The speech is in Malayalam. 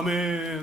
아멘.